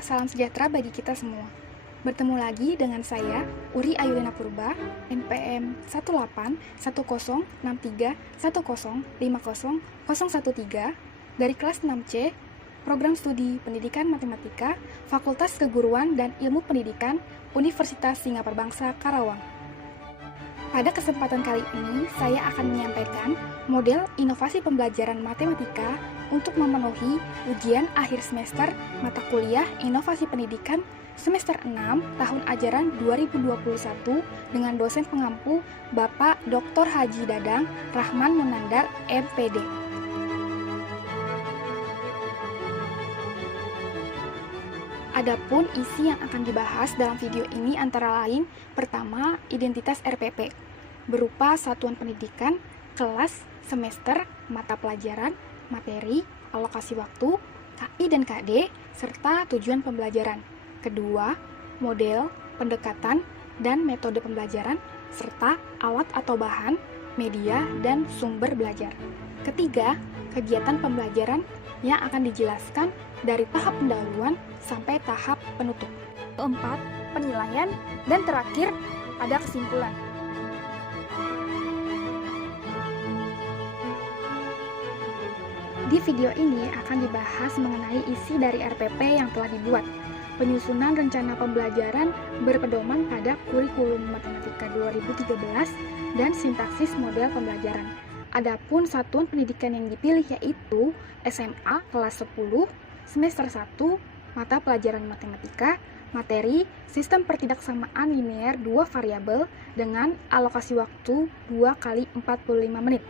salam sejahtera bagi kita semua. Bertemu lagi dengan saya, Uri Ayulina Purba, NPM 1816310500113 dari kelas 6C, Program Studi Pendidikan Matematika, Fakultas Keguruan dan Ilmu Pendidikan, Universitas Singapura Bangsa, Karawang. Pada kesempatan kali ini, saya akan menyampaikan model inovasi pembelajaran matematika untuk memenuhi ujian akhir semester mata kuliah Inovasi Pendidikan semester 6 tahun ajaran 2021 dengan dosen pengampu Bapak Dr. Haji Dadang Rahman Munandar, MPD. Adapun isi yang akan dibahas dalam video ini antara lain, pertama, identitas RPP, berupa satuan pendidikan, kelas, semester, mata pelajaran, materi, alokasi waktu, KI dan KD, serta tujuan pembelajaran. Kedua, model, pendekatan, dan metode pembelajaran, serta alat atau bahan, media, dan sumber belajar. Ketiga, kegiatan pembelajaran yang akan dijelaskan dari tahap pendahuluan sampai tahap penutup. Keempat, penilaian, dan terakhir, ada kesimpulan. Di video ini akan dibahas mengenai isi dari RPP yang telah dibuat, penyusunan rencana pembelajaran berpedoman pada kurikulum matematika 2013, dan sintaksis model pembelajaran. Adapun satuan pendidikan yang dipilih yaitu SMA kelas 10, semester 1, mata pelajaran matematika, materi, sistem pertidaksamaan linear 2 variabel dengan alokasi waktu 2 kali 45 menit.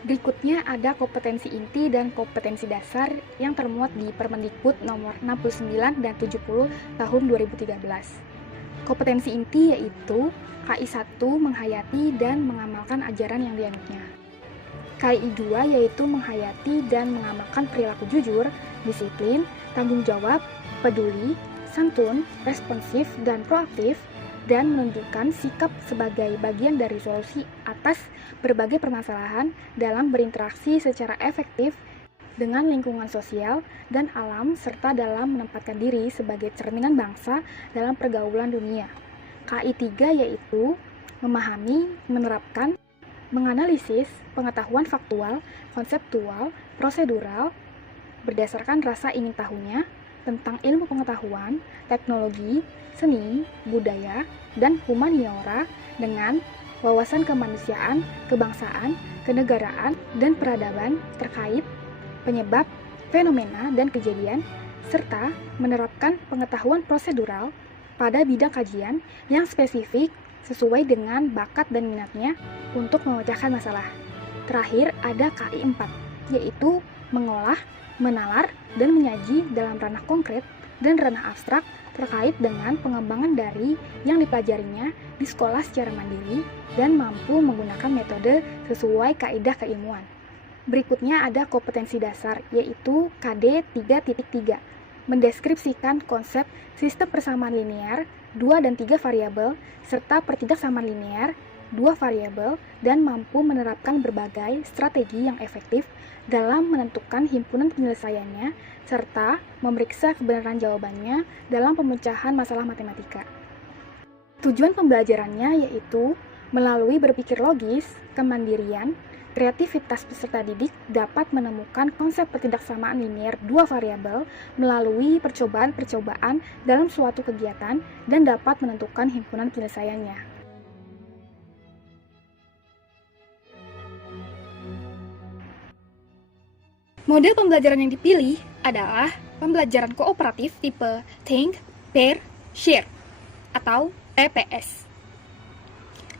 Berikutnya ada kompetensi inti dan kompetensi dasar yang termuat di Permendikbud nomor 69 dan 70 tahun 2013. Kompetensi inti yaitu KI 1 menghayati dan mengamalkan ajaran yang dianutnya. KI 2 yaitu menghayati dan mengamalkan perilaku jujur, disiplin, tanggung jawab, peduli, santun, responsif, dan proaktif, dan menunjukkan sikap sebagai bagian dari solusi atas berbagai permasalahan dalam berinteraksi secara efektif dengan lingkungan sosial dan alam serta dalam menempatkan diri sebagai cerminan bangsa dalam pergaulan dunia. KI 3 yaitu memahami, menerapkan, menganalisis pengetahuan faktual, konseptual, prosedural, berdasarkan rasa ingin tahunya tentang ilmu pengetahuan, teknologi, seni, budaya, dan humaniora dengan wawasan kemanusiaan, kebangsaan, kenegaraan, dan peradaban terkait penyebab, fenomena, dan kejadian, serta menerapkan pengetahuan prosedural pada bidang kajian yang spesifik sesuai dengan bakat dan minatnya untuk memecahkan masalah. Terakhir ada KI 4, yaitu mengolah, menalar, dan menyaji dalam ranah konkret dan ranah abstrak terkait dengan pengembangan dari yang dipelajarinya di sekolah secara mandiri dan mampu menggunakan metode sesuai kaidah keilmuan. Berikutnya ada kompetensi dasar, yaitu KD 3.3, mendeskripsikan konsep sistem persamaan linear 2 dan 3 variabel serta pertidaksamaan linear 2 variabel dan mampu menerapkan berbagai strategi yang efektif dalam menentukan himpunan penyelesaiannya serta memeriksa kebenaran jawabannya dalam pemecahan masalah matematika. Tujuan pembelajarannya yaitu melalui berpikir logis, kemandirian, kreativitas peserta didik dapat menemukan konsep pertidaksamaan linear 2 variabel melalui percobaan-percobaan dalam suatu kegiatan dan dapat menentukan himpunan penyelesaiannya. Model pembelajaran yang dipilih adalah pembelajaran kooperatif tipe Think, Pair, Share atau TPS.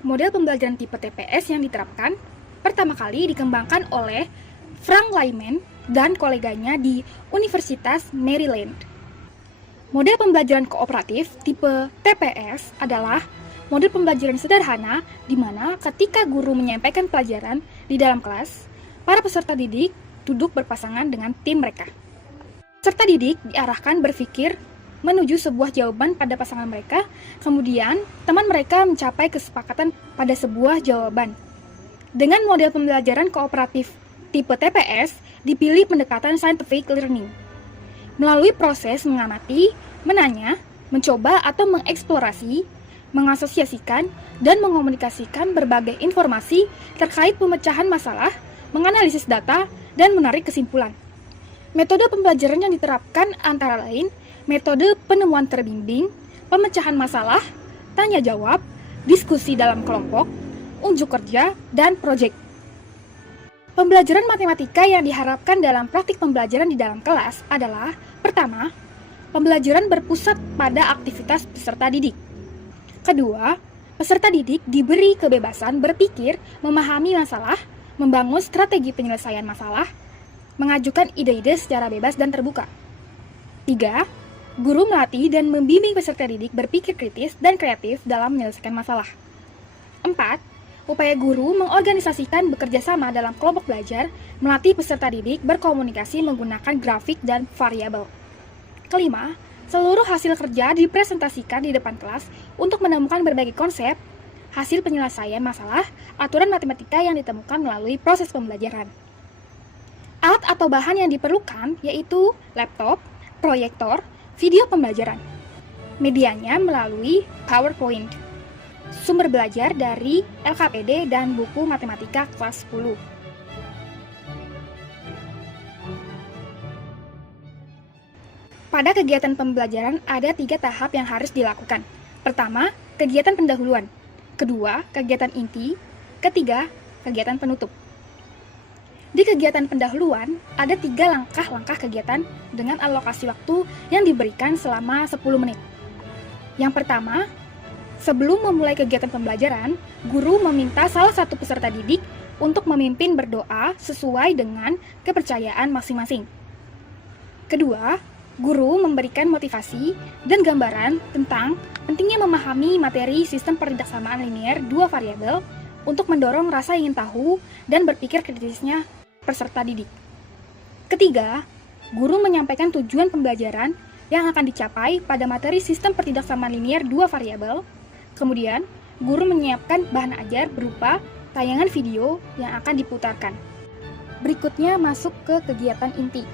Model pembelajaran tipe TPS yang diterapkan pertama kali dikembangkan oleh Frank Lyman dan koleganya di Universitas Maryland. Model pembelajaran kooperatif tipe TPS adalah model pembelajaran sederhana di mana ketika guru menyampaikan pelajaran di dalam kelas, para peserta didik duduk berpasangan dengan tim mereka. Peserta didik diarahkan berpikir menuju sebuah jawaban pada pasangan mereka, kemudian teman mereka mencapai kesepakatan pada sebuah jawaban. Dengan model pembelajaran kooperatif tipe TPS, dipilih pendekatan scientific learning. melalui proses mengamati, menanya, mencoba atau mengeksplorasi, mengasosiasikan, dan mengomunikasikan berbagai informasi terkait pemecahan masalah, menganalisis data, dan menarik kesimpulan. Metode pembelajaran yang diterapkan antara lain metode penemuan terbimbing, pemecahan masalah, tanya jawab, diskusi dalam kelompok, unjuk kerja, dan proyek. Pembelajaran matematika yang diharapkan dalam praktik pembelajaran di dalam kelas adalah: pertama, pembelajaran berpusat pada aktivitas peserta didik. Kedua, peserta didik diberi kebebasan berpikir, memahami masalah, membangun strategi penyelesaian masalah, mengajukan ide-ide secara bebas dan terbuka. Tiga, guru melatih dan membimbing peserta didik berpikir kritis dan kreatif dalam menyelesaikan masalah. Empat, upaya guru mengorganisasikan bekerja sama dalam kelompok belajar, melatih peserta didik berkomunikasi menggunakan grafik dan variabel. Kelima, seluruh hasil kerja dipresentasikan di depan kelas untuk menemukan berbagai konsep, hasil penyelesaian masalah, aturan matematika yang ditemukan melalui proses pembelajaran. Alat atau bahan yang diperlukan yaitu laptop, proyektor, video pembelajaran. Medianya melalui PowerPoint. Sumber belajar dari LKPD dan buku matematika kelas 10. Pada kegiatan pembelajaran ada 3 tahap yang harus dilakukan. Pertama, kegiatan pendahuluan. Kedua, kegiatan inti. Ketiga, kegiatan penutup. Di kegiatan pendahuluan, ada 3 langkah-langkah kegiatan dengan alokasi waktu yang diberikan selama 10 menit. Yang pertama, sebelum memulai kegiatan pembelajaran, guru meminta salah satu peserta didik untuk memimpin berdoa sesuai dengan kepercayaan masing-masing. Kedua, guru memberikan motivasi dan gambaran tentang pentingnya memahami materi sistem pertidaksamaan linear 2 variabel untuk mendorong rasa ingin tahu dan berpikir kritisnya peserta didik. Ketiga, guru menyampaikan tujuan pembelajaran yang akan dicapai pada materi sistem pertidaksamaan linear 2 variabel. Kemudian, guru menyiapkan bahan ajar berupa tayangan video yang akan diputarkan. Berikutnya masuk ke kegiatan inti.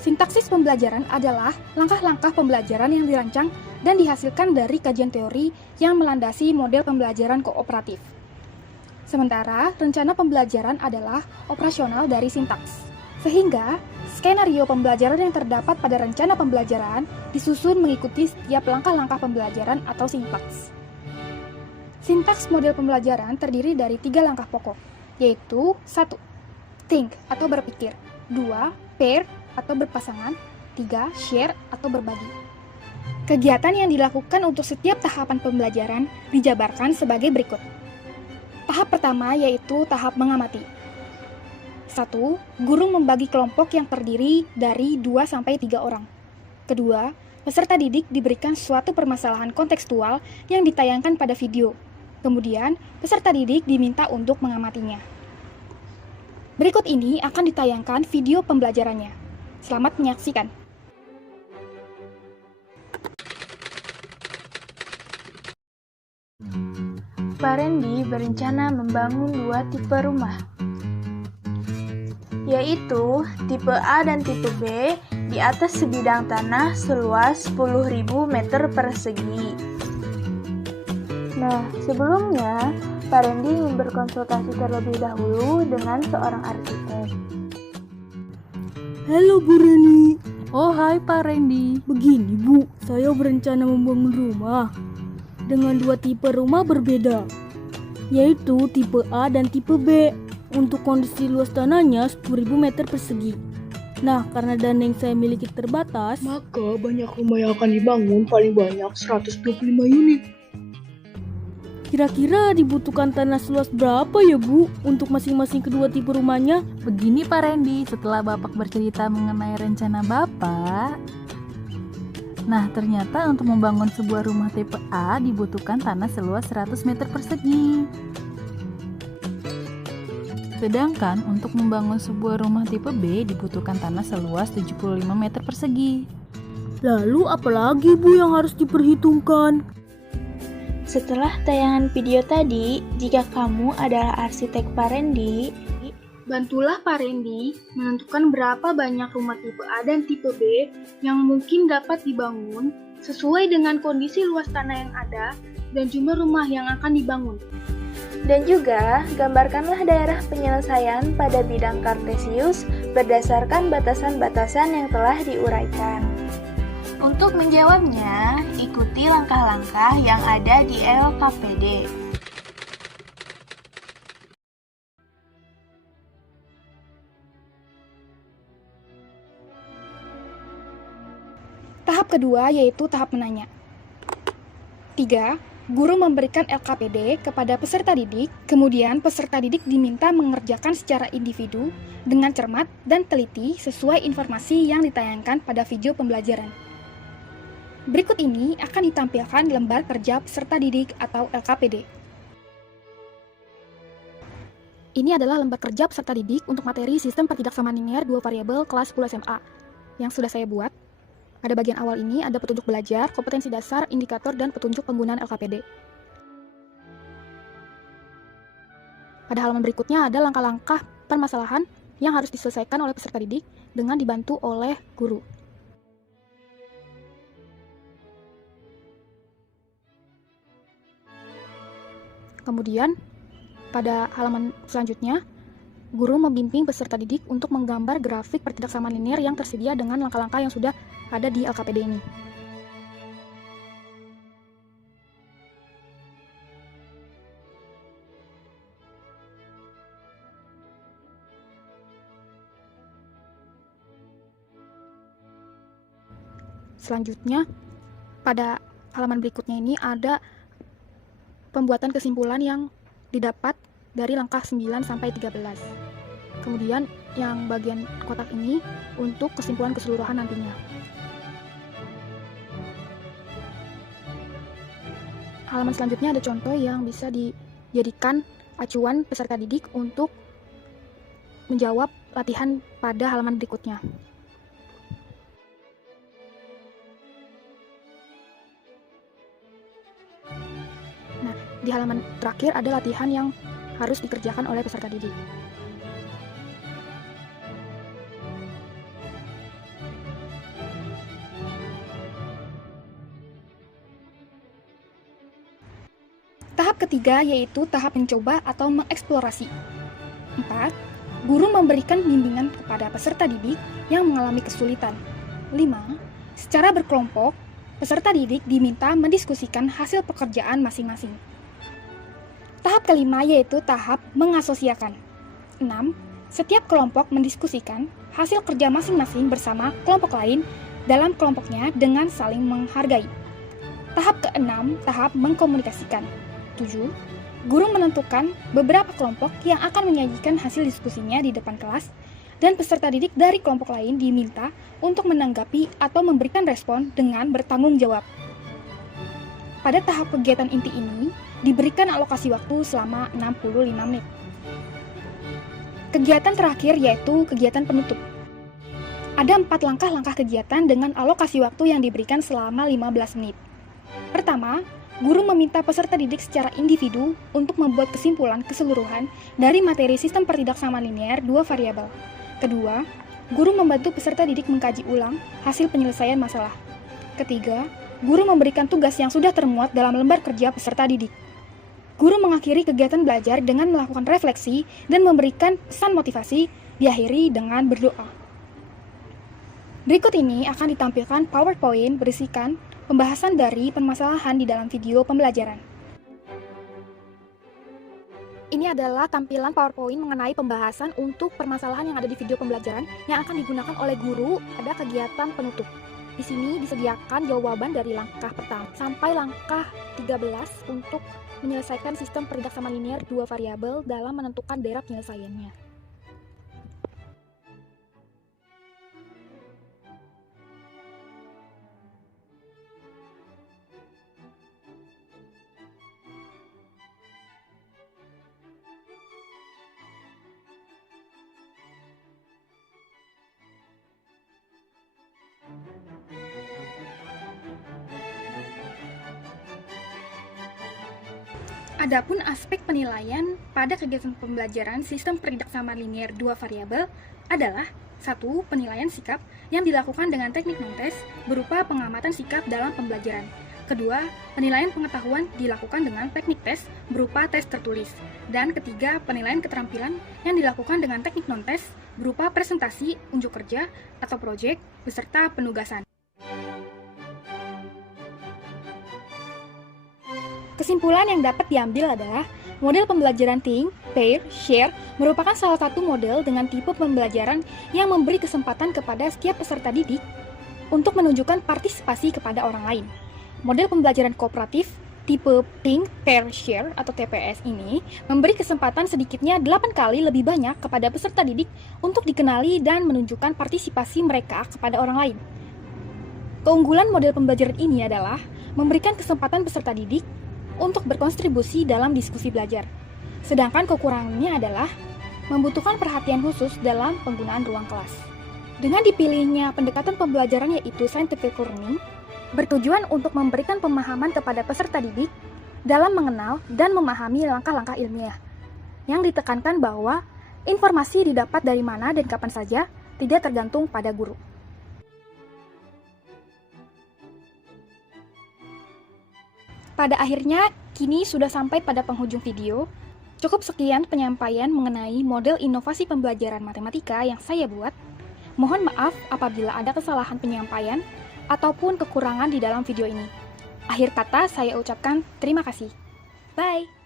Sintaksis pembelajaran adalah langkah-langkah pembelajaran yang dirancang dan dihasilkan dari kajian teori yang melandasi model pembelajaran kooperatif. Sementara, rencana pembelajaran adalah operasional dari sintaks. Sehingga, skenario pembelajaran yang terdapat pada rencana pembelajaran disusun mengikuti setiap langkah-langkah pembelajaran atau sintaks. Sintaks model pembelajaran terdiri dari 3 langkah pokok, yaitu 1. Think atau berpikir, 2. Pair atau berpasangan, 3. Share atau berbagi. Kegiatan yang dilakukan untuk setiap tahapan pembelajaran dijabarkan sebagai berikut. Tahap pertama yaitu tahap mengamati. 1. Guru membagi kelompok yang terdiri dari 2-3 orang. Kedua, peserta didik diberikan suatu permasalahan kontekstual yang ditayangkan pada video. Kemudian, peserta didik diminta untuk mengamatinya. Berikut ini akan ditayangkan video pembelajarannya. Selamat menyaksikan. Pak Randy berencana membangun 2 tipe rumah, yaitu tipe A dan tipe B di atas sebidang tanah seluas 10.000 meter persegi. Nah, sebelumnya Pak Randy ingin berkonsultasi terlebih dahulu dengan seorang arsitek. Halo Bu Reni. Oh hai Pak Randy. Begini Bu, saya berencana membangun rumah dengan 2 tipe rumah berbeda, yaitu tipe A dan tipe B. Untuk kondisi luas tanahnya 10.000 meter persegi. Nah, karena dana yang saya miliki terbatas, maka banyak rumah yang akan dibangun, paling banyak 125 unit. Kira-kira dibutuhkan tanah seluas berapa ya Bu untuk masing-masing kedua tipe rumahnya? Begini Pak Randy, setelah Bapak bercerita mengenai rencana Bapak, nah ternyata untuk membangun sebuah rumah tipe A dibutuhkan tanah seluas 100 meter persegi. Sedangkan untuk membangun sebuah rumah tipe B dibutuhkan tanah seluas 75 meter persegi. Lalu apalagi Bu yang harus diperhitungkan? Setelah tayangan video tadi, jika kamu adalah arsitek Pak Randy, Bantulah Pak Randy menentukan berapa banyak rumah tipe A dan tipe B yang mungkin dapat dibangun sesuai dengan kondisi luas tanah yang ada dan jumlah rumah yang akan dibangun. Dan juga, gambarkanlah daerah penyelesaian pada bidang kartesius berdasarkan batasan-batasan yang telah diuraikan. Untuk menjawabnya, ikuti langkah-langkah yang ada di LKPD. Tahap kedua yaitu tahap menanya. 3. Guru memberikan LKPD kepada peserta didik, kemudian peserta didik diminta mengerjakan secara individu dengan cermat dan teliti sesuai informasi yang ditayangkan pada video pembelajaran. Berikut ini akan ditampilkan lembar kerja peserta didik atau LKPD. Ini adalah lembar kerja peserta didik untuk materi sistem pertidaksamaan linear 2 variabel kelas 10 SMA yang sudah saya buat. Pada bagian awal ini ada petunjuk belajar, kompetensi dasar, indikator, dan petunjuk penggunaan LKPD. Pada halaman berikutnya ada langkah-langkah permasalahan yang harus diselesaikan oleh peserta didik dengan dibantu oleh guru. Kemudian, pada halaman selanjutnya, guru membimbing peserta didik untuk menggambar grafik pertidaksamaan linear yang tersedia dengan langkah-langkah yang sudah ada di LKPD ini. Selanjutnya, pada halaman berikutnya ini ada pembuatan kesimpulan yang didapat dari langkah 9 sampai 13. Kemudian yang bagian kotak ini untuk kesimpulan keseluruhan nantinya. Halaman selanjutnya ada contoh yang bisa dijadikan acuan peserta didik untuk menjawab latihan pada halaman berikutnya. Nah, di halaman terakhir ada latihan yang harus dikerjakan oleh peserta didik. Tahap ketiga yaitu tahap mencoba atau mengeksplorasi. 4. Guru memberikan bimbingan kepada peserta didik yang mengalami kesulitan. 5. Secara berkelompok, peserta didik diminta mendiskusikan hasil pekerjaan masing-masing. Tahap kelima yaitu tahap mengasosiasikan. 6. Setiap kelompok mendiskusikan hasil kerja masing-masing bersama kelompok lain dalam kelompoknya dengan saling menghargai. Tahap ke-6, tahap mengkomunikasikan. 7. Guru menentukan beberapa kelompok yang akan menyajikan hasil diskusinya di depan kelas dan peserta didik dari kelompok lain diminta untuk menanggapi atau memberikan respon dengan bertanggung jawab. Pada tahap kegiatan inti ini, diberikan alokasi waktu selama 65 menit. Kegiatan terakhir yaitu kegiatan penutup. Ada 4 langkah-langkah kegiatan dengan alokasi waktu yang diberikan selama 15 menit. Pertama, guru meminta peserta didik secara individu untuk membuat kesimpulan keseluruhan dari materi sistem pertidaksamaan linear 2 variabel. Kedua, guru membantu peserta didik mengkaji ulang hasil penyelesaian masalah. Ketiga, guru memberikan tugas yang sudah termuat dalam lembar kerja peserta didik. Guru mengakhiri kegiatan belajar dengan melakukan refleksi dan memberikan pesan motivasi, diakhiri dengan berdoa. Berikut ini akan ditampilkan PowerPoint berisikan pembahasan dari permasalahan di dalam video pembelajaran. Ini adalah tampilan PowerPoint mengenai pembahasan untuk permasalahan yang ada di video pembelajaran yang akan digunakan oleh guru pada kegiatan penutup. Di sini disediakan jawaban dari langkah pertama sampai langkah 13 untuk menyelesaikan sistem pertidaksamaan linear 2 variabel dalam menentukan daerah penyelesaiannya. Adapun aspek penilaian pada kegiatan pembelajaran sistem peridaksaman linier dua variabel adalah 1. Penilaian sikap yang dilakukan dengan teknik non-tes berupa pengamatan sikap dalam pembelajaran. Kedua, penilaian pengetahuan dilakukan dengan teknik tes berupa tes tertulis. Dan ketiga, penilaian keterampilan yang dilakukan dengan teknik non-tes berupa presentasi, unjuk kerja, atau proyek beserta penugasan. Kesimpulan yang dapat diambil adalah model pembelajaran Think, Pair, Share merupakan salah satu model dengan tipe pembelajaran yang memberi kesempatan kepada setiap peserta didik untuk menunjukkan partisipasi kepada orang lain. Model pembelajaran kooperatif tipe Think, Pair, Share atau TPS ini memberi kesempatan sedikitnya 8 kali lebih banyak kepada peserta didik untuk dikenali dan menunjukkan partisipasi mereka kepada orang lain. Keunggulan model pembelajaran ini adalah memberikan kesempatan peserta didik untuk berkontribusi dalam diskusi belajar. Sedangkan kekurangannya adalah membutuhkan perhatian khusus dalam penggunaan ruang kelas. Dengan dipilihnya pendekatan pembelajaran yaitu scientific learning, bertujuan untuk memberikan pemahaman kepada peserta didik dalam mengenal dan memahami langkah-langkah ilmiah. Yang ditekankan bahwa informasi didapat dari mana dan kapan saja, tidak tergantung pada guru. Pada akhirnya, kini sudah sampai pada penghujung video. Cukup sekian penyampaian mengenai model inovasi pembelajaran matematika yang saya buat. Mohon maaf apabila ada kesalahan penyampaian ataupun kekurangan di dalam video ini. Akhir kata saya ucapkan terima kasih. Bye!